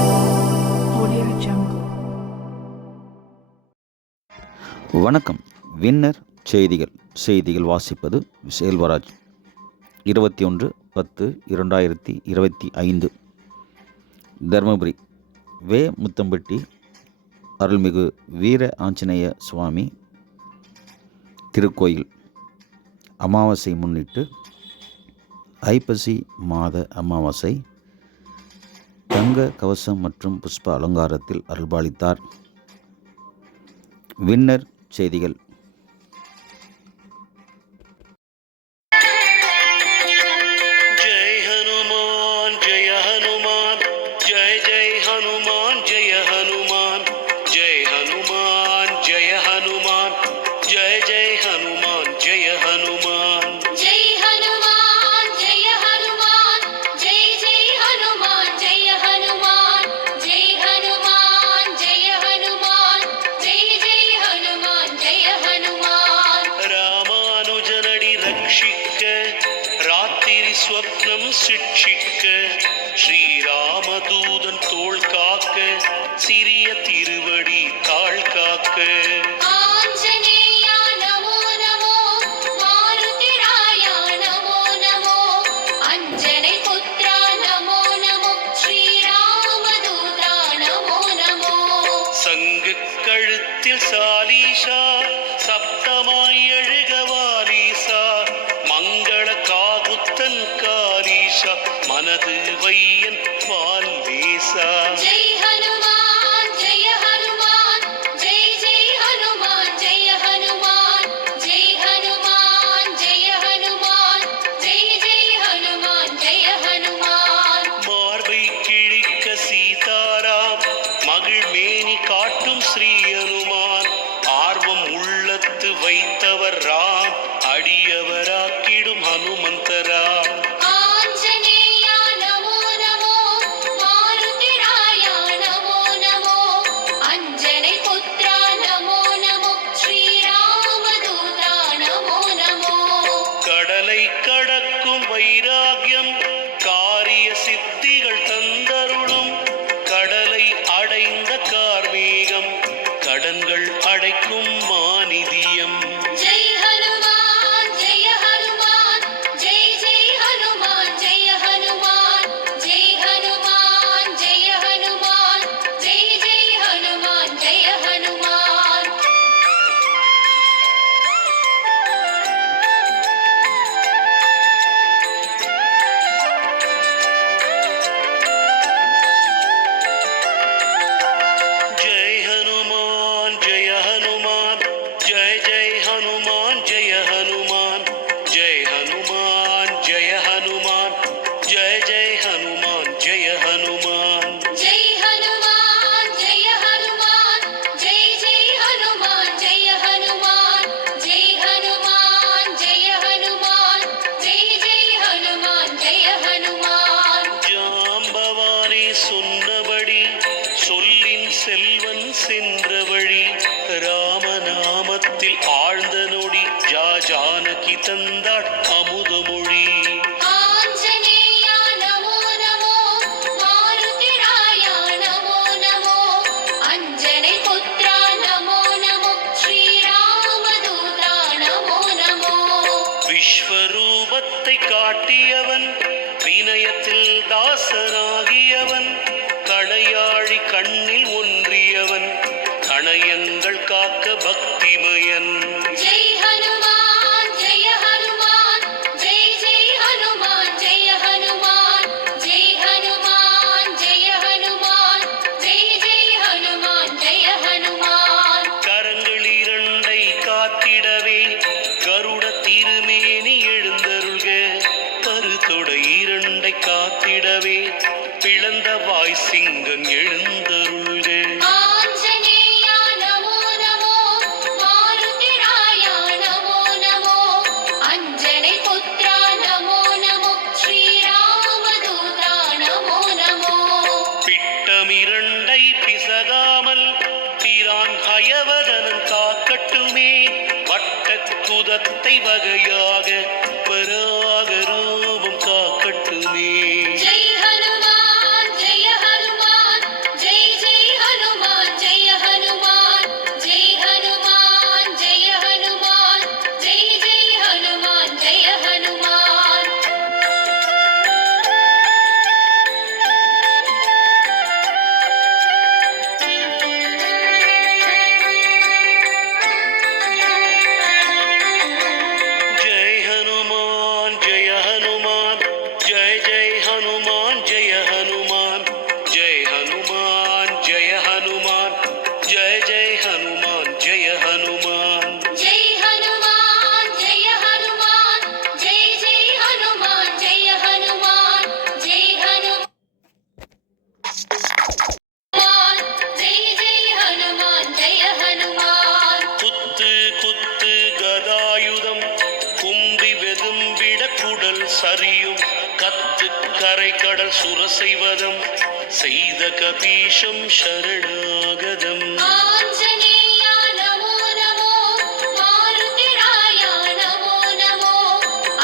Audio Jungle. வணக்கம். Winner செய்திகள் வாசிப்பது செல்வராஜ். 21/10/2025 தர்மபுரி வே. முத்தம்பட்டி அருள்மிகு வீர ஆஞ்சநேய சுவாமி திருக்கோயில் அமாவாசை முன்னிட்டு ஐப்பசி மாத அமாவாசை தங்க கவசம் மற்றும் புஷ்ப அலங்காரத்தில் அருள்பாலித்தார். வின்னர் செய்திகள். ஜெய் ஹனுமான் ஜெய ஹனுமான் ஜெய் ஜெய் ஹனுமான் ஜெய ஹனுமான் ஜெய் ஹனுமான் ஜெய ஹனுமான் ஜெய் ஜெய் ஹனுமான் ஜெய ஹனுமான் ஜெய் ஹனுமான் ஜெய ஹனுமான் ஜெய் ஜெய் ஹனுமான் ஜெய ஹனுமான் ஜெய் ஹனுமான் ஜெய ஹனுமான் ஜெய் ஜெய் ஹனுமான் ஜெய ஹனுமான் ராமானுஜனடி ரட்சிக்க ராத்திரி ஸ்வப்னம் சிட்சிக்க ஸ்ரீராமதூதன் தோள் காக்க சிறிய திருவடி தாழ் காக்க ஆஞ்சநேயா நமோ நமோ மாருதிராயா நமோ நமோ அஞ்சனை புத்ரா நமோ நமோ ஸ்ரீராமதூதா நமோ நமோ சங்கு கழுத்தில் சாலீஷா சப்தமாய் எழுகவாலீசா மங்கள காகுத்தன் காலீஷா மனது வையன் வால்வேசா ஜெய் ஹனுமான் ஜெய ஹனுமான் ஜெய் ஜெய் ஹனுமான் ஜெய ஹனுமான் ஜெய் ஹனுமான் ஜெய ஹனுமான் ஜெய் ஜெய் ஹனுமான் ஜெய ஹனுமான் மார்பை கிழிக்க சீதாராம் மகிழ்மேனி காட்டும் ஸ்ரீ அனுமான் ஆர்வம் உள்ளத்து வைத்தவர் ராம் அடியவராக்கிடும் ஹனுமந்தராம் ஆஞ்சநேயா நமோ நமோ மாருதிராயா நமோ நமோ அஞ்சனை புத்ரா நமோ நமோ ஸ்ரீராமதூதா நமோ நமோ கடலை கடக்கும் வைராகியம் காரிய சித்திகள் தந்தருளும் கடலை அடைந்த கார்மீகம் கடன்கள் அடைக்கும் மாநிதியம் ஜெய் ஹனுமான் ஜெய ஹனுமான் ஜெய் ஜெய் ஹனுமான் ஜெய ஹனுமான் ஜெய் ஹனுமான் ஜெய ஹனுமான் ஜெய் ஜெய் ஹனுமான் ஜெய ஹனுமான் ஜெய் ஹனுமான் ஜெய ஹனுமான் ஜெய் ஜெய் ஹனுமான் ஜெய ஹனுமான் ஜெய் ஹனுமான் ஜெய ஹனுமான் ஜெய் ஜெய் ஹனுமான் ஜெய ஹனுமான் ஜெய் ஹனுமான் ஜெய ஹனுமான் ஜெய் ஜெய் ஹனுமான் ஜெய ஹனுமான் ஜெய் ஹனுமான் ஜெய ஹனுமான் ஜெய் ஜெய் ஹனுமான் ஜெய ஹனுமான் ஜாம்பவானே சொன்னபடி சொல்லின் செல்வன் சென்ற வழி ராமநாமத்தில் ஆழ்ந்த நொடி ஜானகி தந்தாள் அமுதமொழி ஆஞ்சநேயா நமோ நமோ மாருதிராயா நமோ நமோ அஞ்சனை புத்ரா நமோ நமோ ஸ்ரீராமதூதா நமோ நமோ விஸ்வரூபத்தை காட்டியவன் வினயத்தில் தாசனாகியவன் கடையாழி கண்ணில் ஒன்றியவன் கணையங்கள் காக்க பக்திமயன் ஜெய் ஹனுமான் ஜெய ஹனுமான் ஜெய் ஜெய் ஹனுமான் ஜெய ஹனுமான் ஜெய் ஹனுமான் ஜெய ஹனுமான் ஜெய் ஜெய் ஹனுமான் ஜெய ஹனுமான் கரங்கள் இரண்டை காத்திடவே கருட திருமேனி எழுந்தருள்க கருத்தொடை இரண்டை காத்திடவே பிளந்த வாய் சிங்கன் எழுந்தருள்க ஆஞ்சநேயா நமோ நமோ மாருதிராயா நமோ நமோ அஞ்சனை புத்ரா நமோ நமோ ஸ்ரீராமதூதா நமோ நமோ பிட்டமிரண்டை பிசகாமல் பிரான் ஹயவதனன் காக்கட்டுமே வட்டக் குதத்தை வகையாக வராக ரூபம் காக்கட்டுமே கத்து கரை கடல் சுரசைவதம் செய்த கபீஷம் சரணாகதம். ஆஞ்சநேயா நமோ நமோ மாருதிராயா நமோ நமோ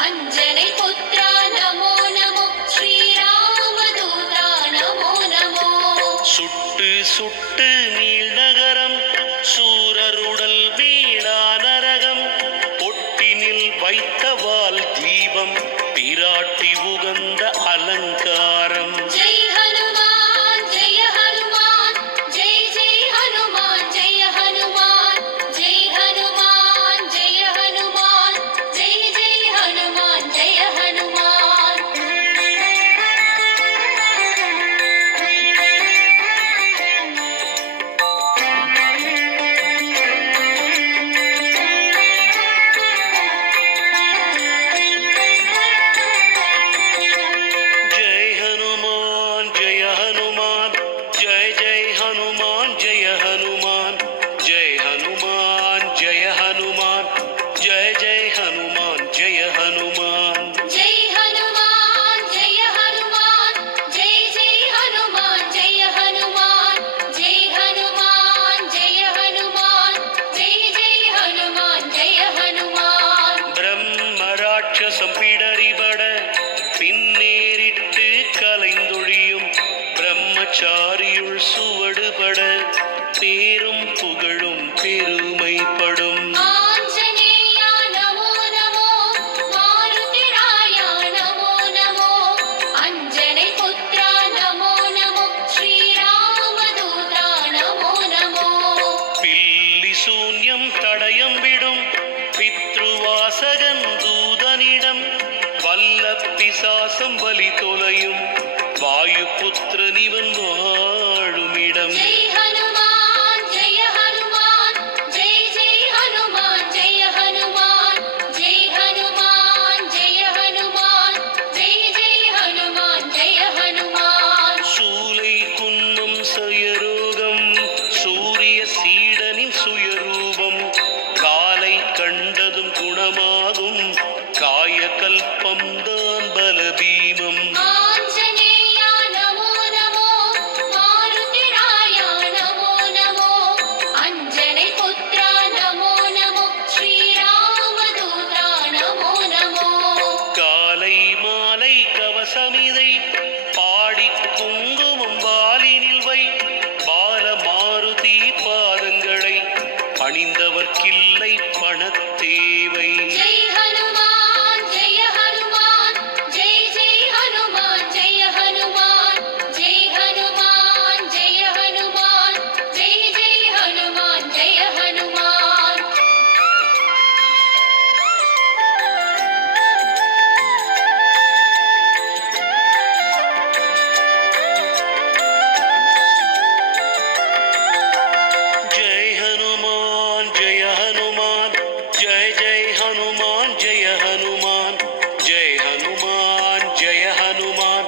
அஞ்சனை புத்ரா நமோ நமோ ஸ்ரீராமதூதா நமோ நமோ. சுட்டு சுட்டு நீழ்நகரம் சூரருடல் வீணா நரகம் பொட்டினில் வைத்தவால் தீபம் பிராட்டி உகந்த அலங்காரம். ஜெய் ஹனுமான் ஜெய ஹனுமான் ஜெய் ஜெய் ஹனுமான் ஜெய ஹனுமான் ஜெய் ஹனுமான் ஜெய ஹனுமான் ஜெய் ஜெய் ஹனுமான் ஜெய ஹனுமான். जय हनुमान जय हनुमान जय जय हनुमान जय हनुमान जय हनुमान जय हनुमान जय जय हनुमान जय हनुमान. ஜெய் ஹனுமான் ஜெய ஹனுமான் ஜெய் ஜெய் ஹனுமான் ஜெய ஹனுமான் ஜெய் ஹனுமான் ஜெய ஹனுமான் ஜெய் ஜெய் ஹனுமான் ஜெய ஹனுமான். பிரம்ம ராட்சசம் பிடரிபட பின்னேறிட்டு கலைந்தொழியும் பிரம்மச்சாரியுள் சுவடுபட பேரும் புகழும் பெருமைப்படும். ஆஞ்சநேயா நமோ நமோ மாருதிராயா நமோ நமோ அஞ்சனை புத்ரா நமோ நமோ ஸ்ரீராமதூதா நமோ நமோ. பில்லி சூன்யம் தடயம் விடும் பித்ருவாசகன் தூதனிடம் வல்ல பிசாசம் வலி தொலையும் வாயு புத்திரனிவன் வாழுமிடம். ஜெய் ஹனுமான் ஜெய ஹனுமான் ஜெய் ஜெய் ஹனுமான் ஜெய ஹனுமான் ஜெய் ஹனுமான் ஜெய ஹனுமான் ஜெய் ஜெய் ஹனுமான் ஜெய ஹனுமான். சூலை குன்னம் சயரோகம் சூரிய சீடனின் சுயரூபம் காலை கண்டதும் குணமாகும் காயகல்பம் தான் பலபீமம். ஆஞ்சநேயா நமோ நமோ மாருதிராயா நமோ நமோ அஞ்சனை புத்ரா நமோ நமோ ஸ்ரீராமதூதா நமோ நமோ. காலை மாலை கவசமிதை பாடி குங்குமம் வாலினில் வை பால மாருதி பாதங்களை பணிந்தவர்க்கில்லை பணத்தேவை. ஜெய் ஹனுமான் ஜெய ஹனுமான் ஜெய் ஜெய் ஹனுமான் ஜெய ஹனுமான் ஜெய் ஹனுமான் ஜெய ஹனுமான் ஜெய் ஜெய் ஹனுமான் ஜெய ஹனுமான். जय हनुमान जय हनुमान जय जय हनुमान जय हनुमान जय हनुमान जय हनुमान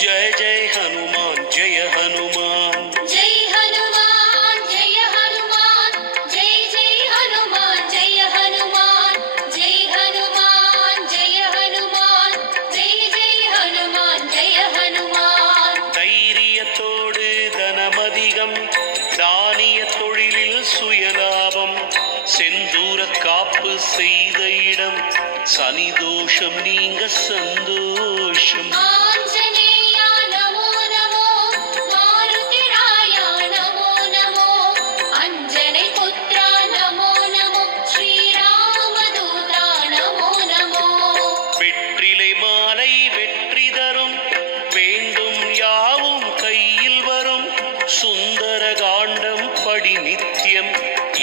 जय जय हनुमान जय हनुमान. ஜெய் ஹனுமான் ஜெய ஹனுமான் ஜெய் ஜெய் ஹனுமான் ஜெய ஹனுமான் ஜெய் ஹனுமான் ஜெய ஹனுமான் ஜெய் ஜெய் ஹனுமான் ஜெய ஹனுமான். தைரியத்தோடு தனமதிகம் தானிய தொழிலில் சுயலாபம் செந்தூர காப்பு செய்த இடம் சனி தோஷம் நீங்க சந்தோஷம். ஆஞ்சநேயா நமோ நமோ மாருதிராயா நமோ நமோ அஞ்சனை புத்ரா நமோ நமோ ஸ்ரீராமதூதா நமோ நமோ. வெற்றிலை மாலை வெற்றி தரும் வேண்டும் யாவும் கையில் வரும் சுந்தர காண்டம் படி நித்தியம்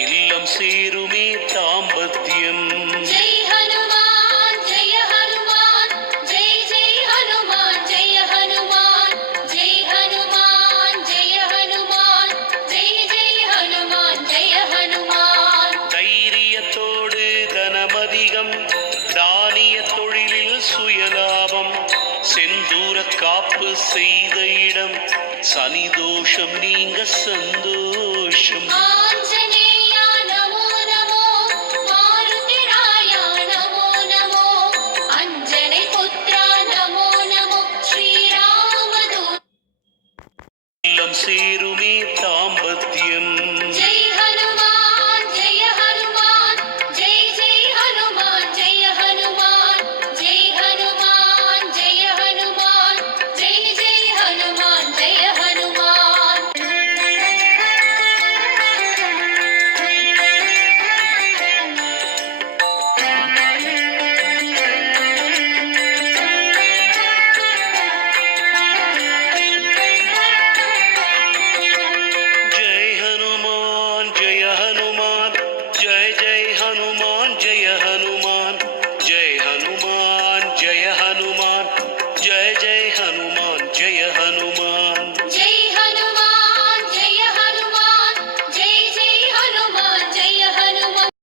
இல்லம் சேருமே தாம்பத்தியம். ஜெய் ஹனுமான் ஜெய ஹனுமான் ஜெய் ஜெய் ஹனுமான் ஜெய ஹனுமான் ஜெய் ஹனுமான் ஜெய ஹனுமான் ஜெய் ஜெய் ஹனுமான் ஜெய ஹனுமான். தைரியத்தோடு தனமதிகம் தானிய தொழிலில் சுயலாபம் செந்தூர காப்பு செய்த இடம் சனி தோஷம் நீங்க சந்தோஷம். ஆஞ்சநேயா நமோ நமோ மாருதிராயா நமோ நமோ அஞ்சனை புத்ரா நமோ நமோ இல்லம் சேருமே தாம்பரம்